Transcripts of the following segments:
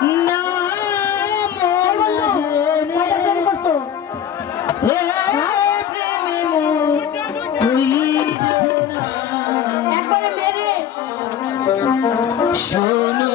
না শোনো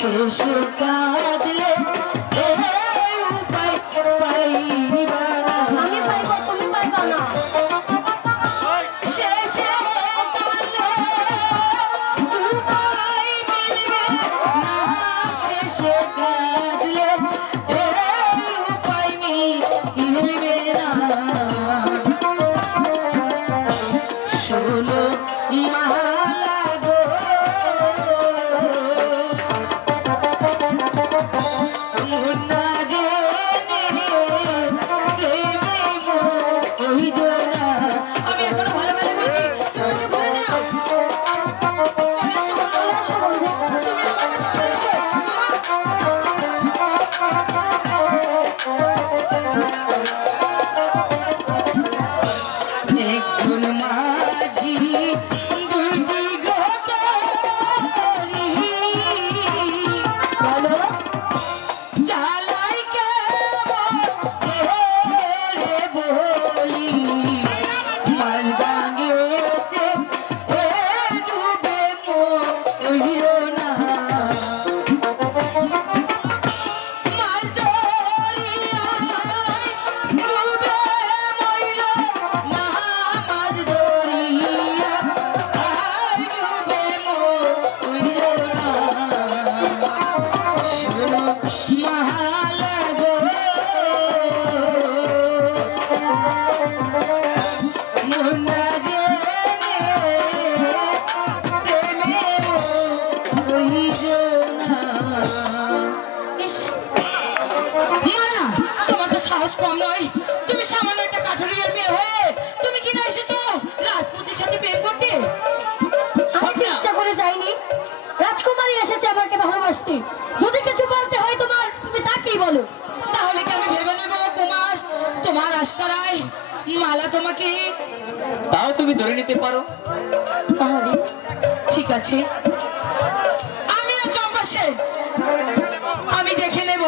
শেষে কাঁদলে উপায় পাইবা না আমি পাইব তুমি পাইবা না শেষে কাঁদলে উপায় মিলবে না শেষে কাঁদলে উপায় মিলবে না শোনো কম নয় তুমি সামান্য একটা কাঠুরিয়ার মেয়ে হয়ে তুমি কিনা এসেছো রাজপুতের সাথে প্রেম করতে ইচ্ছা করে যাইনি রাজকুমারী এসেছে আমাকে ভালোবাসতে যদি কিছু বলতে হয় তোমার তুমি তাকেই বলো তাহলে কি আমি ভেবে নেব কুমার তোমার আশকারায় মালা তোমাকে তাও তুমি ধরে নিতে পারো তাহলে ঠিক আছে আমিও চম্পা সেন আমি দেখে নেব